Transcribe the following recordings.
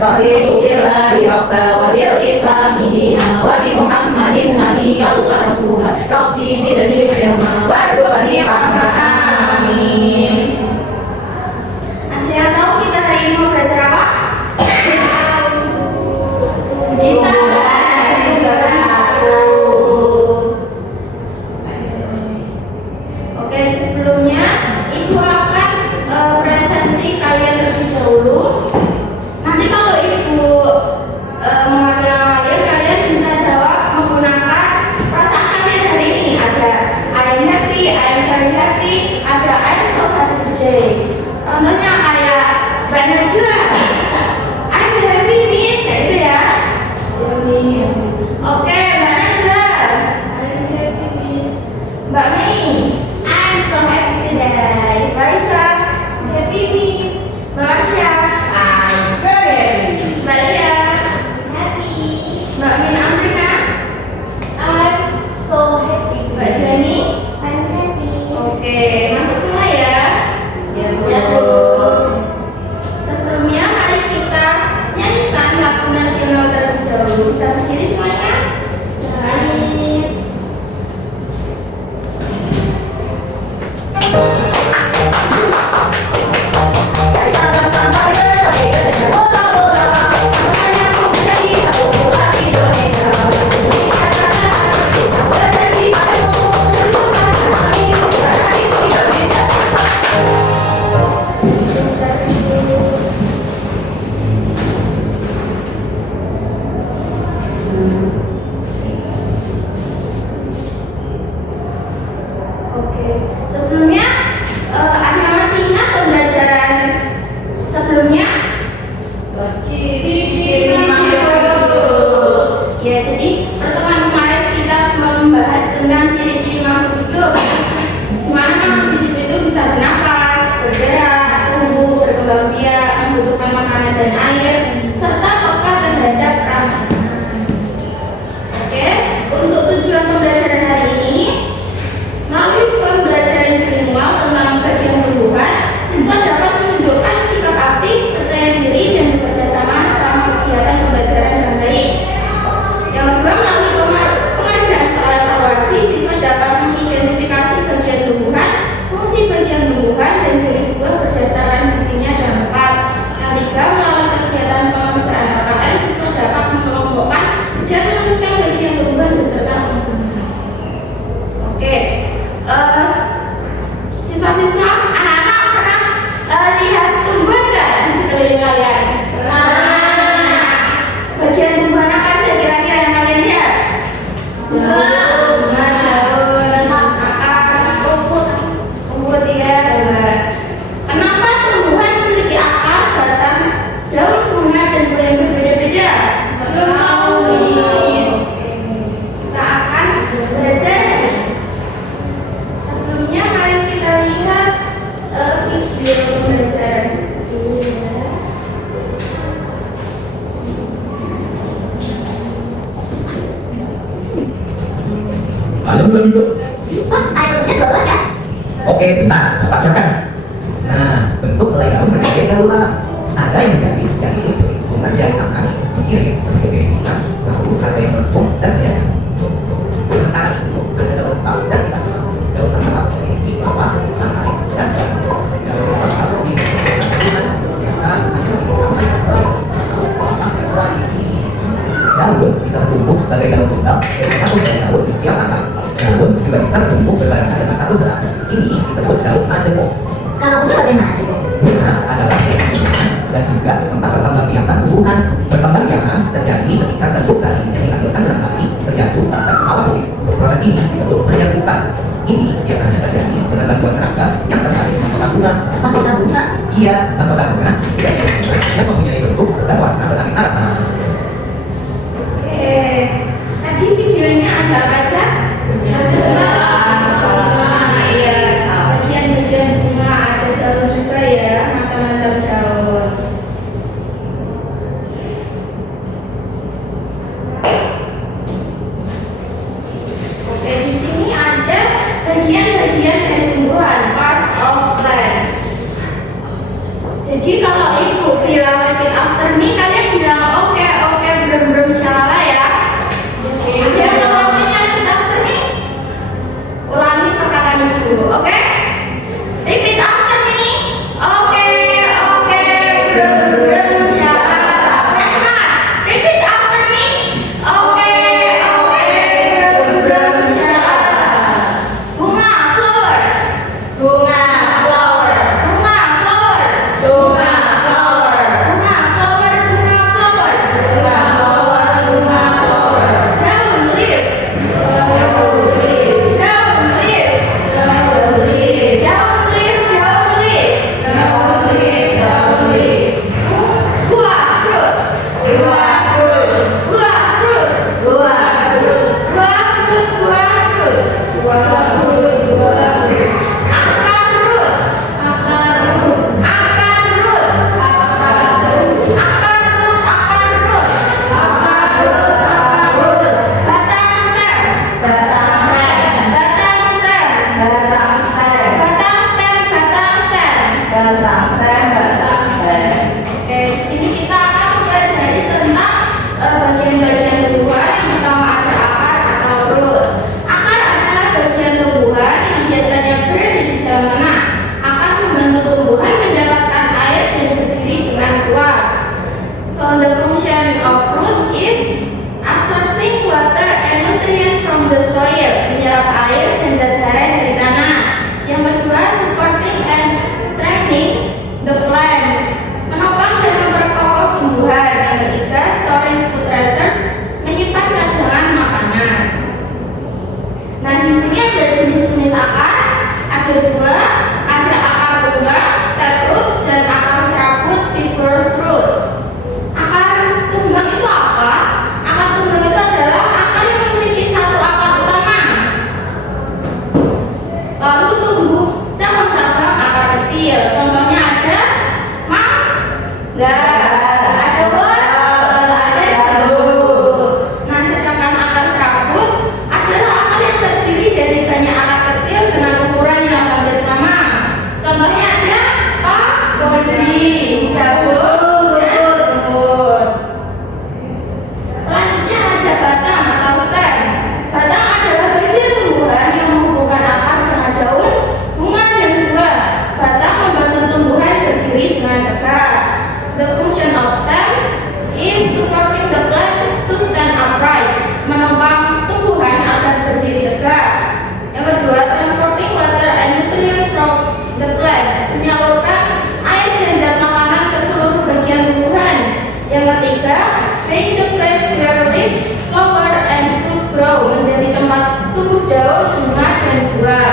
رضيت بالله ربا وبالإسلام دينا وبمحمد نبيا ورسولا ربي زدني علما وارزقني فهما آمين. Ada yang tahu kita hari ini mau belajar apa? Kita Oke, sebelumnya Ibu akan presentasi kalian terlebih dahulu. Nanti kalau Ibu memanggil nama kalian bisa jawab menggunakan perasaan kalian hari ini. Ada I am happy, I am very happy, ada I am so happy today. Contohnya kayak Mbak Najwa, I'm happy miss, kayak gitu ya. Oke, Mbak Najwa, I'm happy miss. Mbak Mei, I'm so happy today. Mbak Isa, happy miss. Mbak Marsha, I'm very happy. Mbak Lia, happy. Mbak Min Amrina, I'm so happy. Mbak Jani, I'm happy. Oke, masuk semua ya. Ya Bu. Sebelumnya mari kita nyanyikan lagu nasional terlebih dahulu. Bisa berdiri semuanya? Saris. Oke, sebelumnya ada yang masih ingat pembelajaran sebelumnya? Ciri-ciri makhluk. Ya, jadi pertemuan kemarin kita membahas tentang ciri-ciri makhluk hidup. Dimana makhluk hidup itu bisa bernafas, bergerak, tumbuh, berkembang biak, membutuhkan makanan dan air, serta peka terhadap ramalan. Oke, untuk tujuan pembelajaran hari ini, melalui pembelajaran bilingual tentang bagian tumbuhan, siswa dapat menunjukkan sikap aktif, percaya diri, dan bekerja sama selama kegiatan pembelajaran dengan baik. Yang kedua, melalui pengerjaan soal evaluasi, siswa dapat mengidentifikasi bagian tumbuhan, fungsi bagian tumbuhan, dan jenis buah berdasarkan bijinya dan lepat. Yang ketiga, melalui kegiatan pemeriksaan LKN, siswa dapat mengelompokkan dan menuliskan bagian tumbuhan beserta fungsinya. Oke. Siswa-siswa, anak-anak pernah lihat tumbuhan nggak di sekeliling kalian? Bagian tumbuhan apa aja kira-kira yang kalian lihat? Bunga, daun, akar, rumput ya. Kenapa tumbuhan memiliki akar, batang, daun, bunga, dan buah yang berbeda-beda? Belum tahu. Kita akan belajar. Sebelumnya mari kita lihat video pembelajaran dulu ya. Kalian belum itu? Airnya bagus ya? Oke, sebentar, Bapak siapkan. Nah, bentuk layout berbeda darurat. Ada yang negatif, yang ini sebagai hubungan jari tangan, kiri sebagai seimbang, lalu ada yang melengkung dan sejajar. Sementara itu, ada daun letak dan tidak letak. Daun letak memiliki bawah, lantai, dan daun. Daun letak memiliki hubungan biasa hanya memiliki ramai atau daun bisa tumbuh sebagai daun tunggal dengan satu dari daun di setiap akar. Daun juga bisa tumbuh berbarengan dengan satu gerak. Ini disebut daun ademo. Kalau bunga bagaimana sih? Bunga adalah tumbuhan dan juga tempat perkembangbiakan tumbuhan. Perkembangbiakan terjadi ketika serbuk sari yang dihasilkan dalam sari terjatuh pada kepala kulit. Proses ini disebut penyerbukan. Ini biasanya terjadi dengan bantuan serangga yang tertarik mahkota bunga. Mahkota bunga? Iya, mahkota bunga tidak bunga yang mempunyai bentuk dan warna beraneka-ragam. Tadi videonya ada apa aja? Ada Buah fruit. Buah fruit. Buah fruit. Buah fruit. Buah fruit. Buah fruit. Buah fruit. Akar root. Akar root. Akar root. Akar root. Akar root. Akar root. Akar root. Akar root. Batang stem. Batang stem. Batang stem. Batang stem. Batang stem. Batang stem. Batang stem. Batang stem. Oke, di sini kita akan mempelajari tentang bagian-bagian tumbuhan. Yang pertama ada akar atau root. Akar adalah bagian tumbuhan yang biasanya berada di dalam tanah. Akar membantu tumbuhan mendapatkan air dan berdiri dengan kuat. So the function of root is absorbing water and nutrients from the soil, menyerap air dan zat hara dari tanah. Yang kedua, supporting and strengthening the plant, menopang dan memperkokoh tumbuhan. Yang ketiga, storing food reserve, menyimpan cadangan makanan. Nah, di sini ada jenis-jenis akar, ada dua, ada akar tunggal, taproot, dan akar serabut, fibrous root. Akar tunggal itu apa? Akar tunggal itu adalah akar yang memiliki satu akar utama, lalu tumbuh cabang-cabang akar kecil. Contohnya ada mangga, ada wortel, ada jambu. Nah, sedangkan akar serabut adalah akar yang terdiri dari banyak akar kecil dengan ukuran yang hampir sama. Contohnya ada padi, jagung, dan rumput. Selanjutnya ada batang atau stem. Batang adalah bagian tumbuhan yang menghubungkan akar dengan daun, bunga, dan buah. Batang membantu tumbuhan berdiri dengan tegak. The function of stem is supporting the plant to stand upright, menopang tumbuhan agar berdiri tegak. Yang kedua, transporting water and nutrients from the plant, menyalurkan air dan zat makanan ke seluruh bagian tumbuhan. Yang ketiga, make the place where leaf, flower, and fruit grow, menjadi tempat tumbuh daun, bunga, dan buah.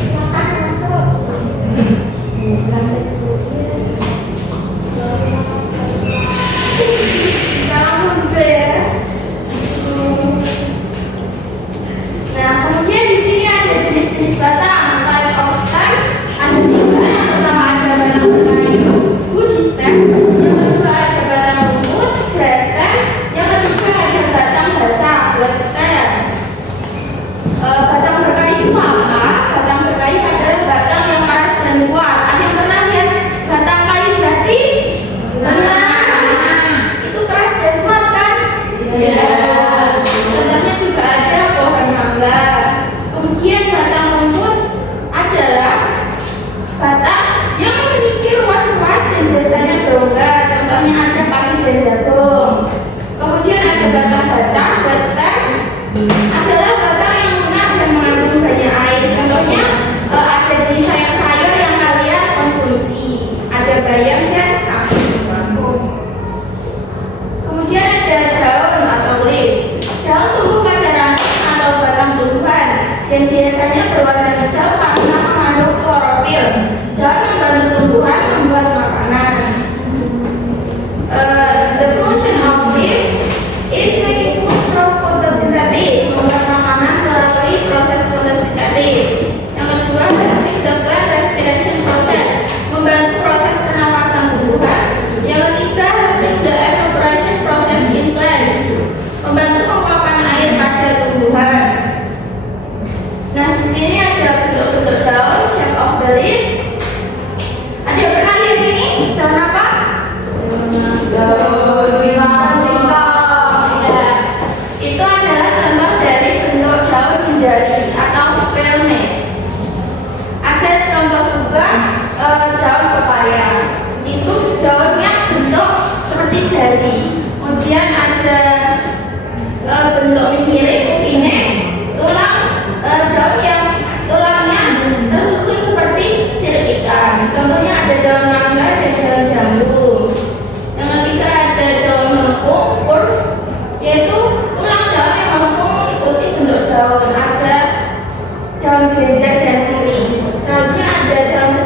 Silakan masuk.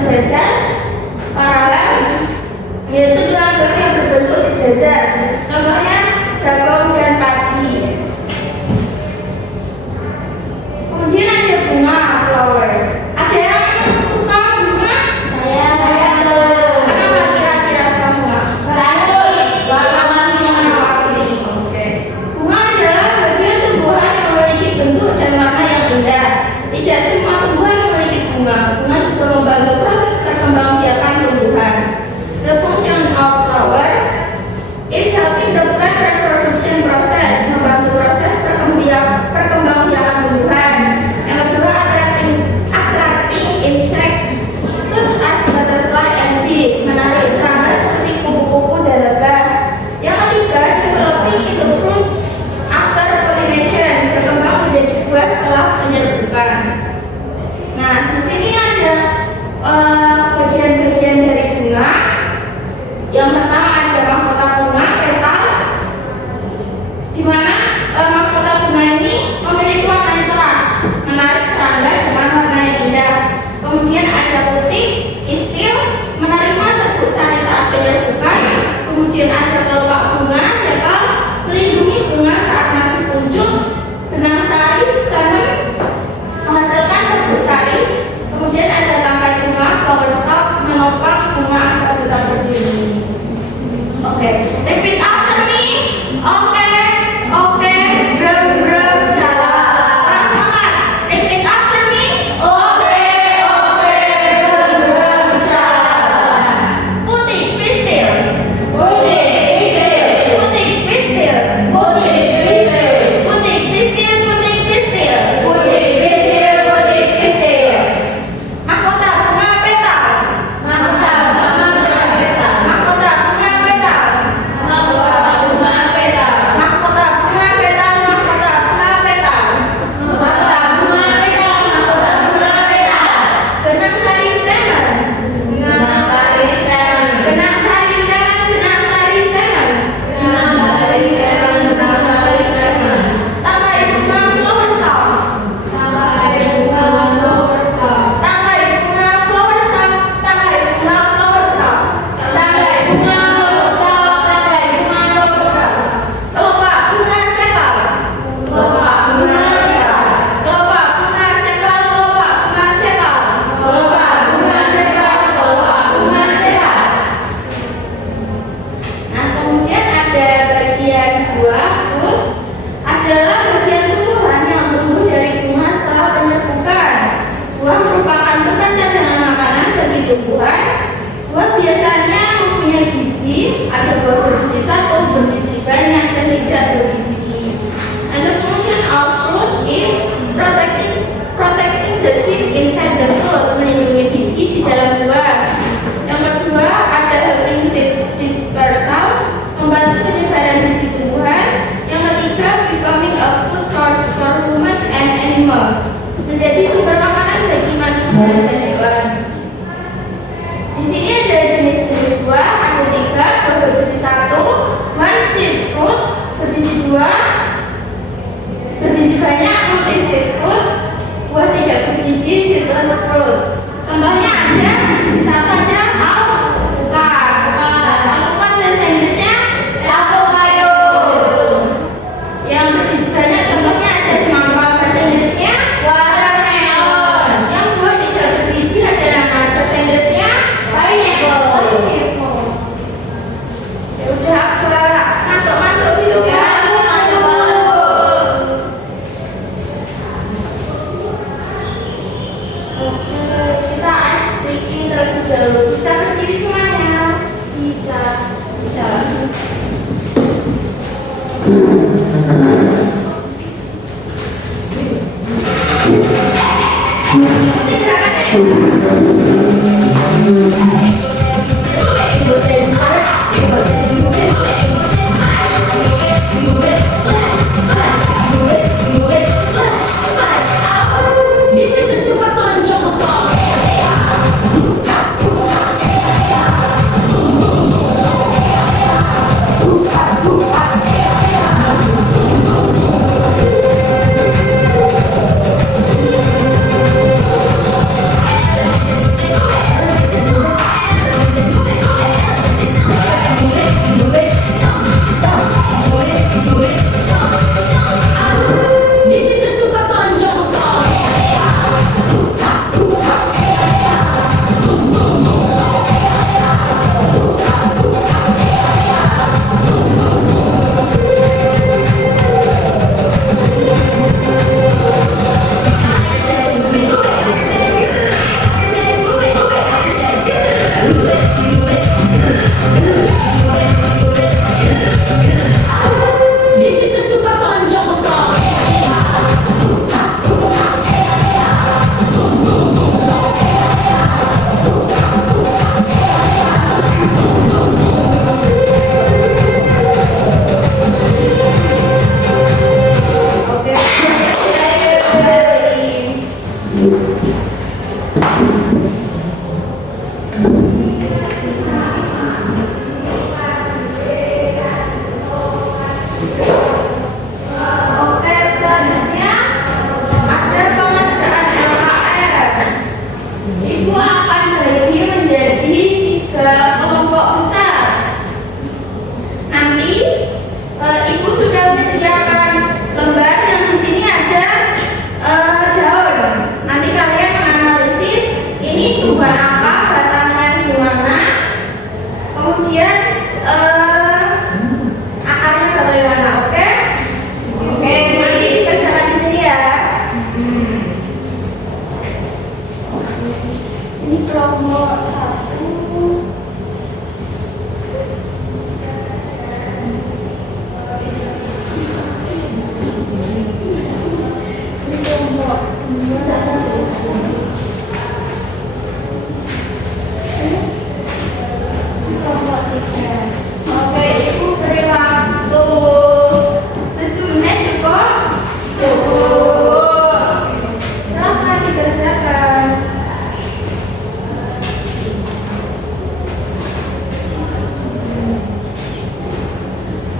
sejajar paralel, yaitu tulang-tulang yang berbentuk sejajar. Contohnya jagung dan padi. Kemudian ada bunga flower. Ada yang suka bunga? Saya tuh. Kenapa kira-kira suka bunga? Bagus. Warna-warninya. Oke. Bunga adalah bagian tumbuhan yang memiliki bentuk dan warna yang indah. Tidak semua tumbuhan memiliki bunga. Bunga juga membantu proses perkembangbiakan tumbuhan. The function of flower is helping the plant reproduction process, membantu proses perkembangbiakan tumbuhan. Yang kedua, attracting insect such as butterfly and bees, menarik serangga seperti kupu-kupu dan lebah. Yang ketiga, developing into fruit after pollination, berkembang menjadi buah setelah penyerbukan. Nah, di sini ada bagian-bagian dari bunga. Yang pertama ada mahkota bunga, petal, di mana mahkota bunga ini memiliki warna yang cerah, menarik serangga dengan warna yang indah. Kemudian ada kelompok besar. Nanti ibu sudah menyediakan lembar yang di sini ada daun. Nanti kalian menganalisis ini tumbuhan apa, batangnya gimana, kemudian akarnya bagaimana. Oke? Oke, nanti dikerjakan di sini ya. Ini kelompok 1. Ini kelompok 1. Kelompok 3. Oke, ibu beri waktu 7 menit cukup? Cukup. Silahkan dikerjakan.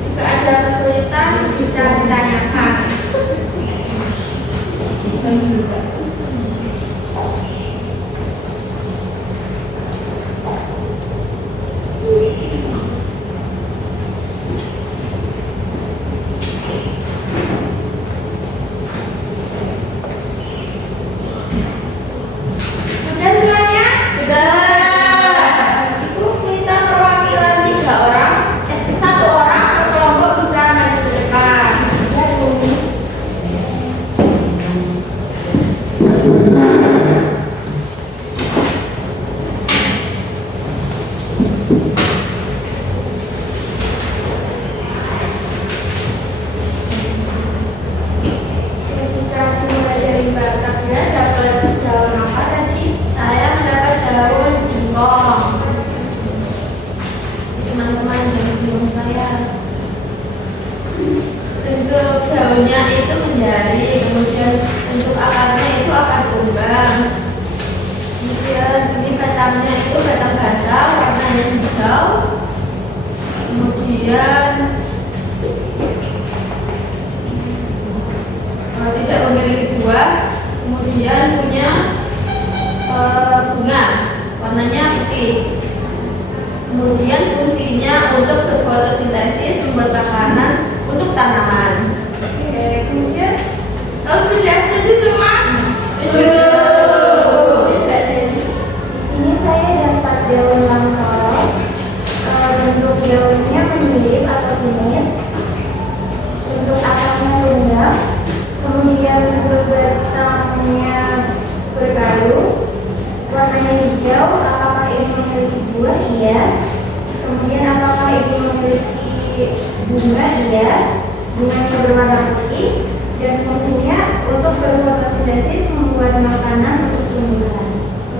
Jika ada kesulitan bisa ditanyakan. Sudah semuanya? Sudah. Ibu minta perwakilan 3 orang, 1 orang per kelompok bisa maju ke depan. Bisa dimulai dari Mbak Safira. Dapat daun apa tadi? Saya mendapat daun singkong. Teman-teman yang bingung saya. Bentuk daunnya itu menjadi, kemudian bentuk akarnya itu akar tunggang. Kemudian ini batangnya itu batang basah, warnanya hijau. Kemudian tidak memiliki buah, kemudian punya bunga, warnanya putih. Kemudian fungsinya untuk berfotosintesis, membuat makanan untuk tanaman. Oke, kemudian sudah setuju semua? Setuju. Sini saya dapat daun lamtoro. Bentuk daunnya menyilip atau kuning. Bentuk akarnya tunggal. Kemudian batangnya berkayu. Warnanya hijau. Apakah ini memiliki buah? Iya. Kemudian apakah ini memiliki bunga? Iya. Bunganya berwarna putih. Dan fungsinya untuk berfotosintesis, membuat makanan untuk tumbuhan.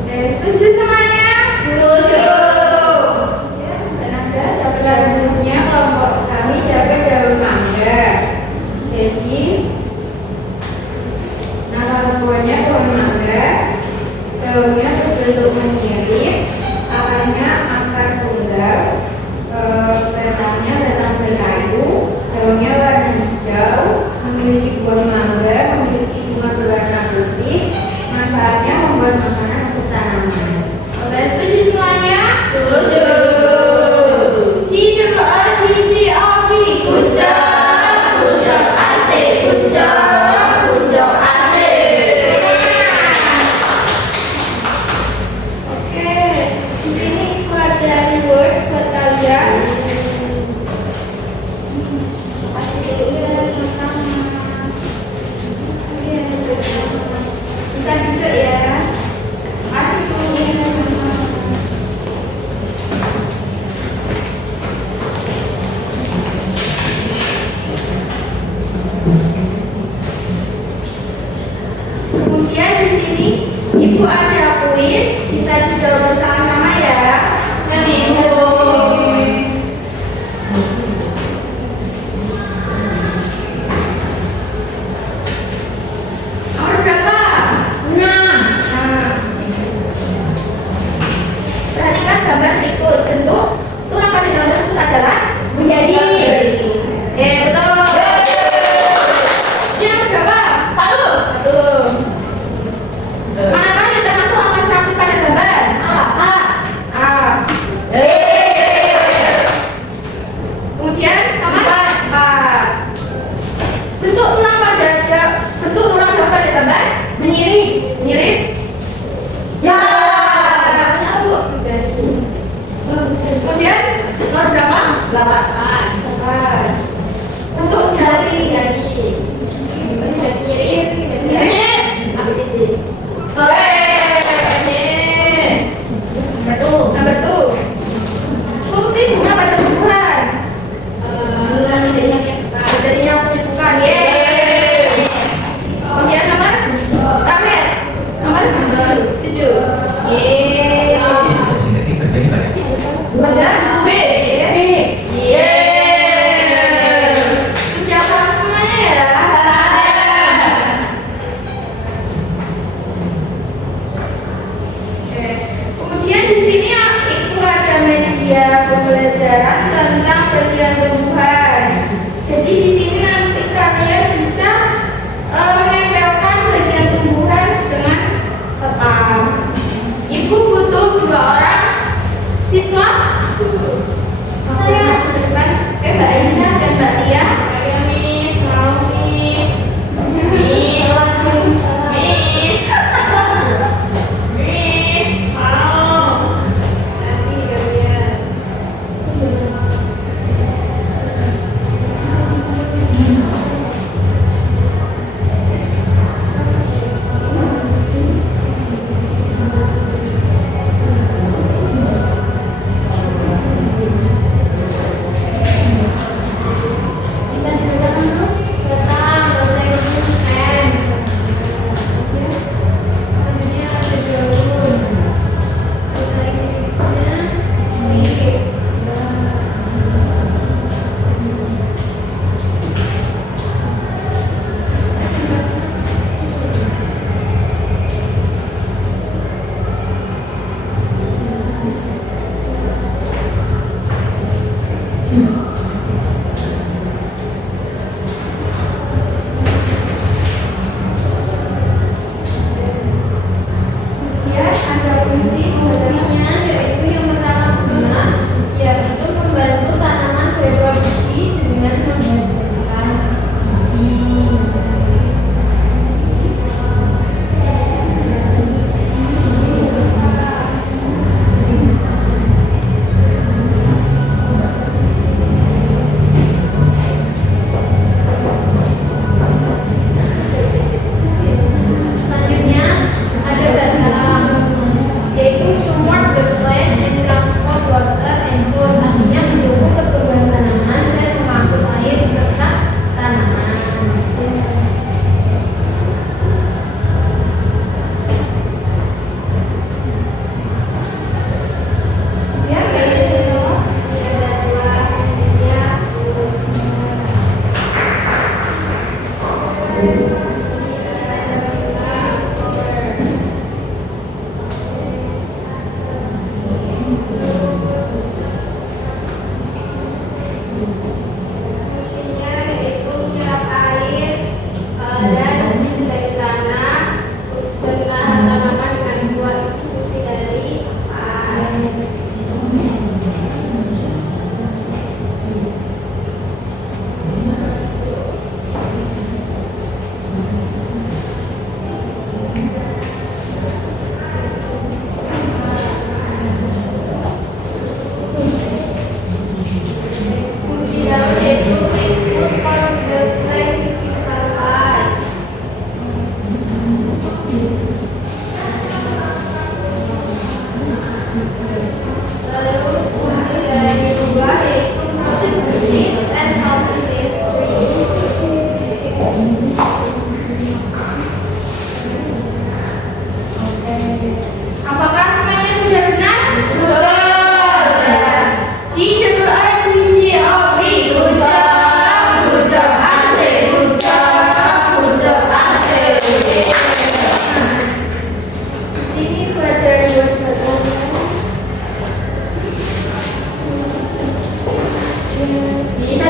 Oke, setuju semuanya? Setuju. Dan ada dapat daunnya, kelompok kami dapat daun mangga. Jadi, nama buahnya daun mangga. Daunnya berbentuk menyilip, akarnya akar tunggal, batangnya batang berkayu, daunnya warna hijau, memiliki buah mangga, memiliki bunga berwarna putih. Manfaatnya membuat makanan untuk tanaman. Oke, setuju semuanya? Setuju. C-O-O-D-G-O-B. Good job. Good job. Asik. Good job. Good job. Asik. Oke, di sini bagian tumbuhan. Jadi di sini nanti kalian bisa menempelkan bagian tumbuhan dengan tepat. Ibu butuh 2 orang siswa. Saya depan Mbak Aisyah dan Mbak Tia. Apakah semuanya sudah benar? Di judul ayat kunci OB, good job, asik, good job, asik. Di sini pelajaran buat bisa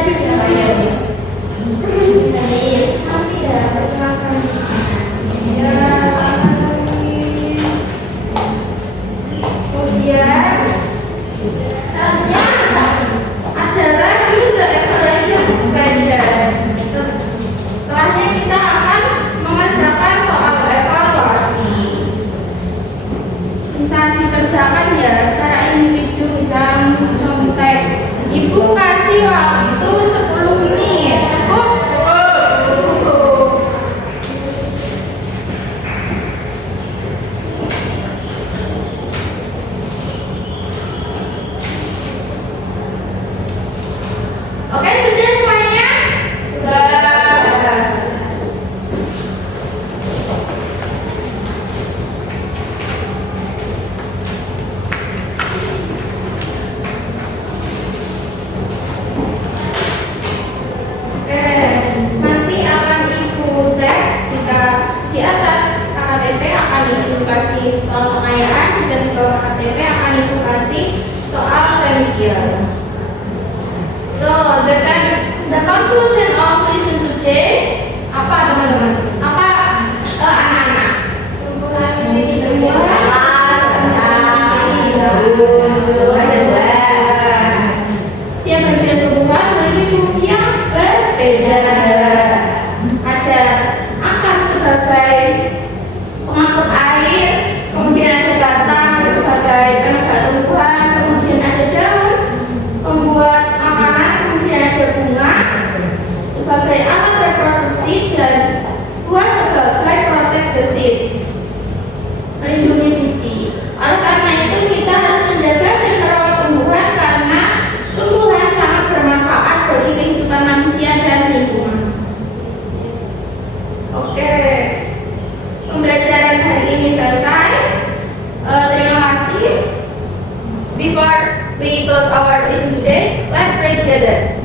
juga ya. Setelahnya kita akan mengerjakan soal evaluasi. Bisa dikerjakan ya secara individu, jangan contek. Ibu kasih waktu 10 menit. Cukup? tumbuhan dan tumbuhan. Setiap bagian tumbuhan memiliki fungsi yang berbeda. Ada akar sebagai pengangkut air, kemudian ada batang sebagai penegak tumbuhan, kemudian ada daun pembuat makanan, kemudian ada bunga sebagai alat reproduksi dan buah sebagai protect the seed, melindungi biji. Oleh karena itu kita harus menjaga dan merawat tumbuhan karena tumbuhan sangat bermanfaat bagi kehidupan manusia dan lingkungan. Oke, pembelajaran hari ini selesai. Terima kasih. Before we close our lesson today, let's pray together.